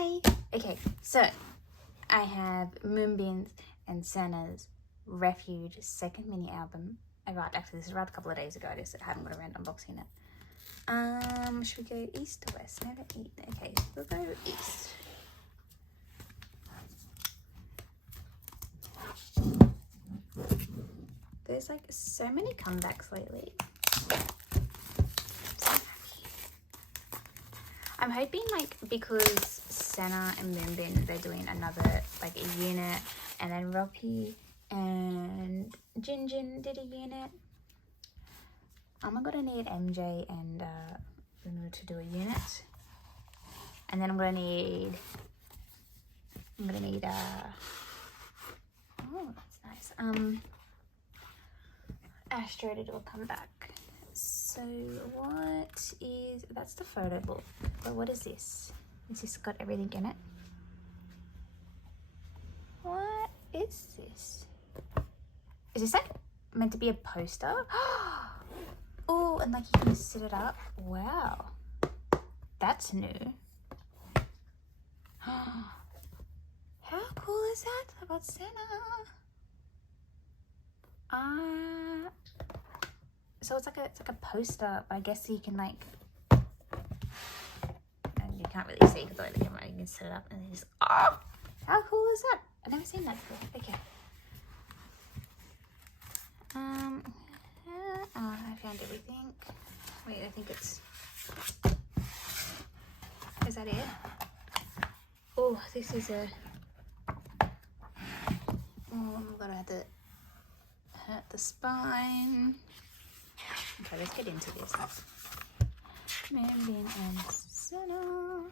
Hi! Okay, so I have Moonbin and Sanha's Refuge second mini album. Actually this arrived a couple of days ago, I just haven't got around unboxing it. Should we go east or west? Maybe east. Okay, we'll go east. There's like so many comebacks lately. I'm hoping like because Sanha and Moonbin, they're doing another like a unit, and then Rocky and Jinjin did a unit. I'm gonna need MJ and Bruno to do a unit, and then I'm gonna need oh that's nice, Astro to do a comeback. So what is, that's the photo book, but what is this? Is this got everything in it? What is this? Is this like meant to be a poster? Oh, and like you can sit it up. Wow, that's new. How cool is that about Sanha? So it's like a poster, but I guess you can like, and you can't really see because I the camera, you can set it up and then just, oh, how cool is that? I've never seen that before. Okay. I found everything. Wait, I think it's, is that it? Oh, this is a, oh, I'm gonna have to hurt the spine. Okay, let's get into this. Moonbin and Sanha.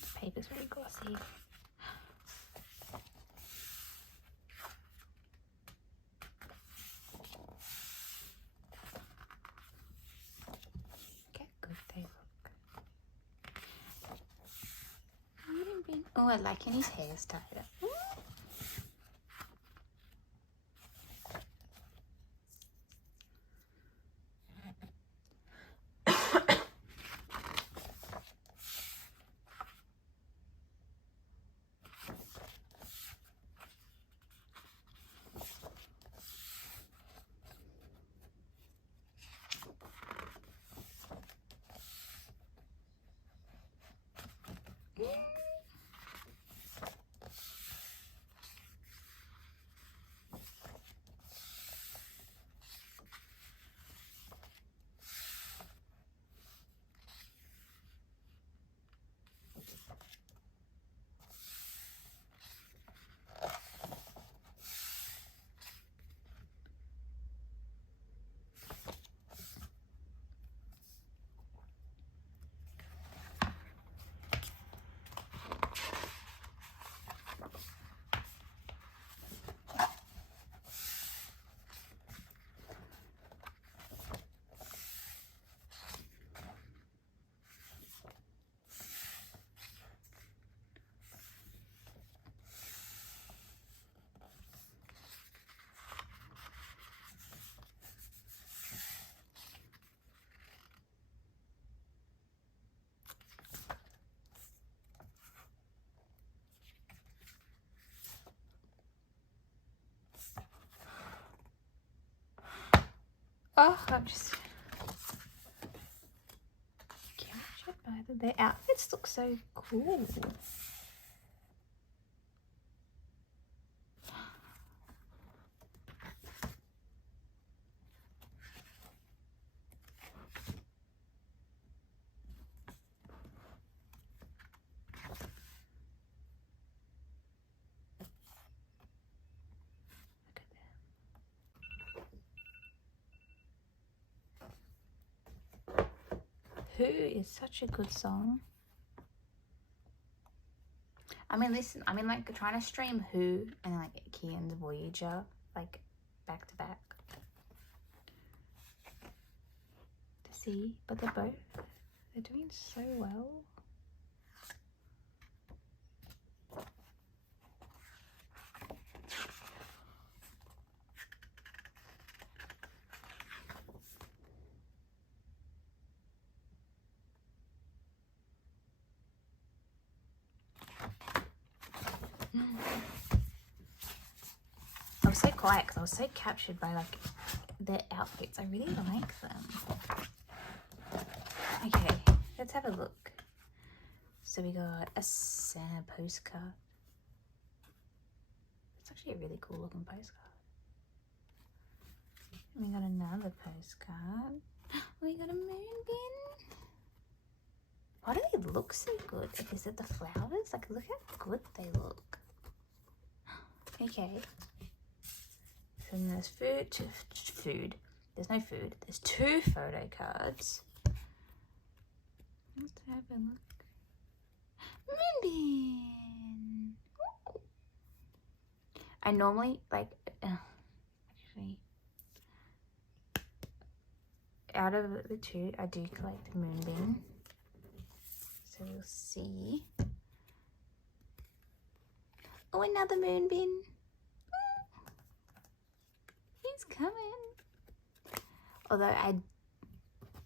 The paper's really glossy. Oh, I like his hairstyle. Oh, I'm just captured by their outfits look so cool. Who is such a good song. I mean, listen, I mean, like trying to stream Who and like Kian's Voyager, like back to back. To see, but they're both They're doing so well. I was so quiet because I was so captured by like their outfits. I really like them. Okay, let's have a look. So we got a Santa postcard. It's actually a really cool looking postcard. And we got another postcard. We got a moonbin. Why do they look so good? Like, is it the flowers? Like, look how good they look. Okay. So then there's food. There's no food. There's 2 photo cards. Let's have a look. Moonbin. Ooh. I normally like actually out of the 2, I do collect Moonbin. So we'll see. Oh, another Moonbin. He's coming. Although I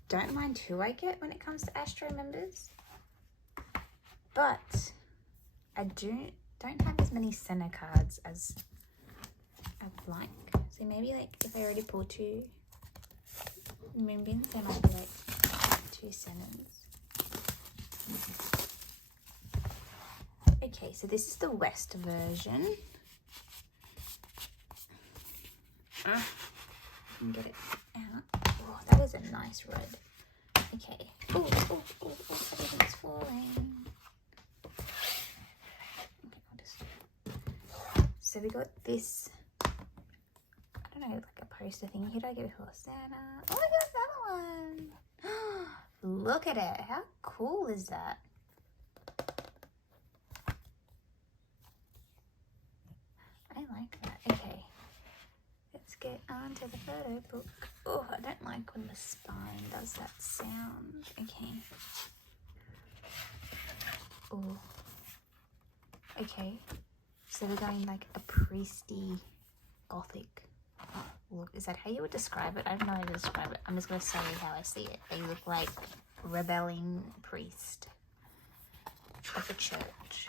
don't mind who I get when it comes to Astro members, but I don't have as many Senna cards as I'd like. So maybe like if I already pull 2 Moonbins, there might be like 2 Sennas. Okay, so this is the West version. Get it out. Oh, that is a nice red. Okay. Oh, everything's falling. Okay, I'll just... So we got this, I don't know, like a poster thing. Who do I get for Santa? Oh, I got another one. Look at it. How cool is that? I like that. Okay. Let's get onto the photo book. Oh, I don't like when the spine does that sound. Okay. Oh. Okay. So we're going like a priesty gothic look. Is that how you would describe it? I don't know how to describe it. I'm just going to say how I see it. They look like rebelling priest of a church.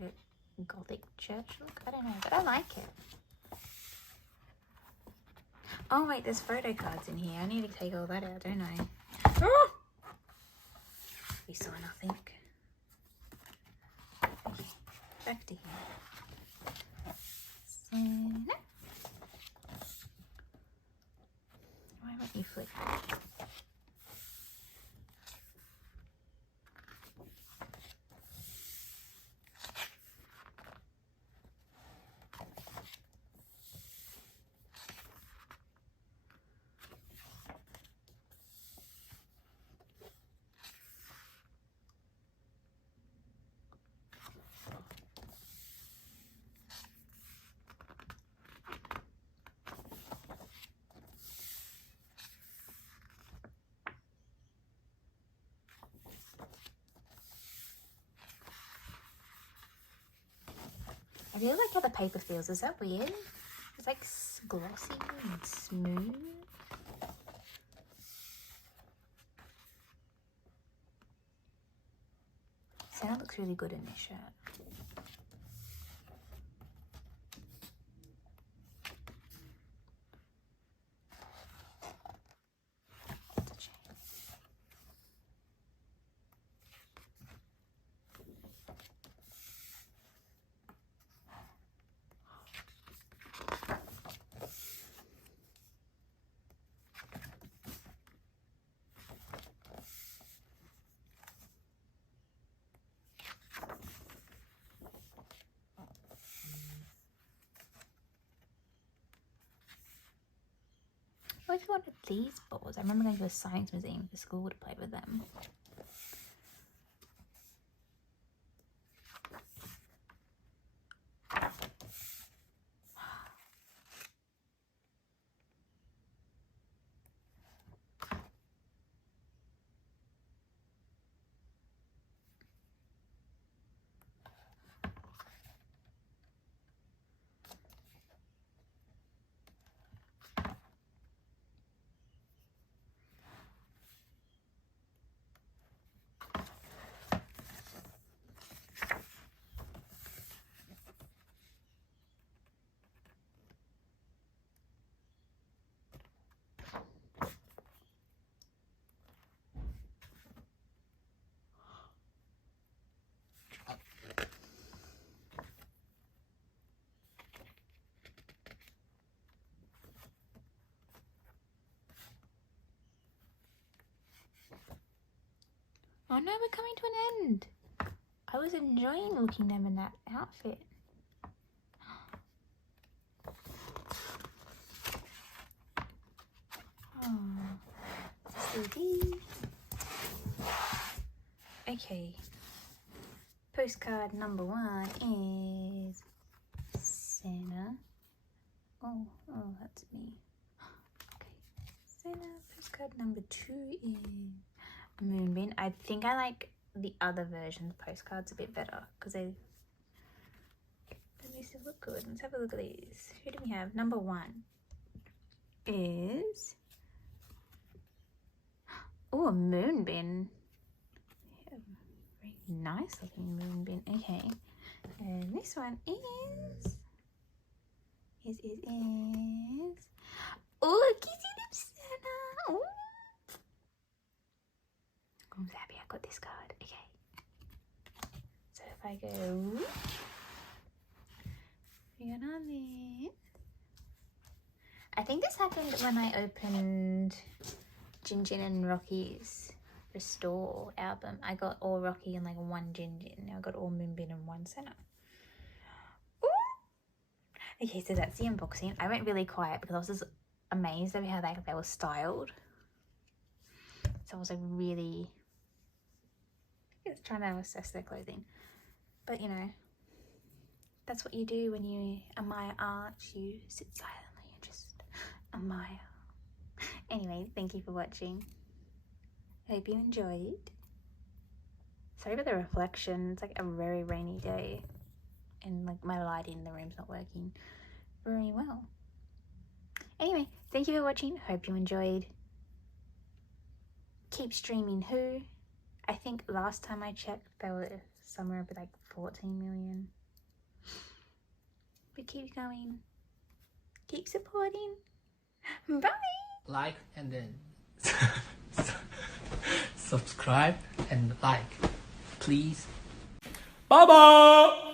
Like a gothic church look? I don't know, but I like it. Oh wait, there's photo cards in here. I need to take all that out, don't I? Oh! We saw nothing. Okay, back to here. Santa. Why won't you flip? I really like how the paper feels. Is that weird? It's like glossy and smooth. Santa looks really good in this shirt. I always wanted these balls. I remember going to a science museum for school to play with them. Oh no, we're coming to an end. I was enjoying looking them in that outfit. Oh, CD. Okay. Postcard number 1 is Sanha. Oh, that's me. Okay. Sanha. Postcard number 2 is Moonbin. I think I like the other version's postcards a bit better because they still look good. Let's have a look at these. Who do we have? Number 1 is a Moonbin. Yeah, very nice looking Moonbin. Okay, and this one is oh, Kissy Lips Sanha. Oh, I'm happy I got this card. Okay, so if I go, we got on this. I think this happened when I opened Jinjin and Rocky's Restore album. I got all Rocky and like 1 Jinjin. Now I got all Moonbin and 1 Sanha. Ooh! Okay, so that's the unboxing. I went really quiet because I was just amazed at how they were styled. So I was like really trying to assess their clothing. But you know, that's what you do when you admire art. You sit silently and just admire. Anyway, thank you for watching. Hope you enjoyed. Sorry about the reflection. It's like a very rainy day and like my lighting in the room's not working very well. Anyway, thank you for watching. Hope you enjoyed. Keep streaming Who. I think last time I checked they were somewhere up at like 14 million. But keep going. Keep supporting. Bye! Like and then subscribe and like, please. Bye bye.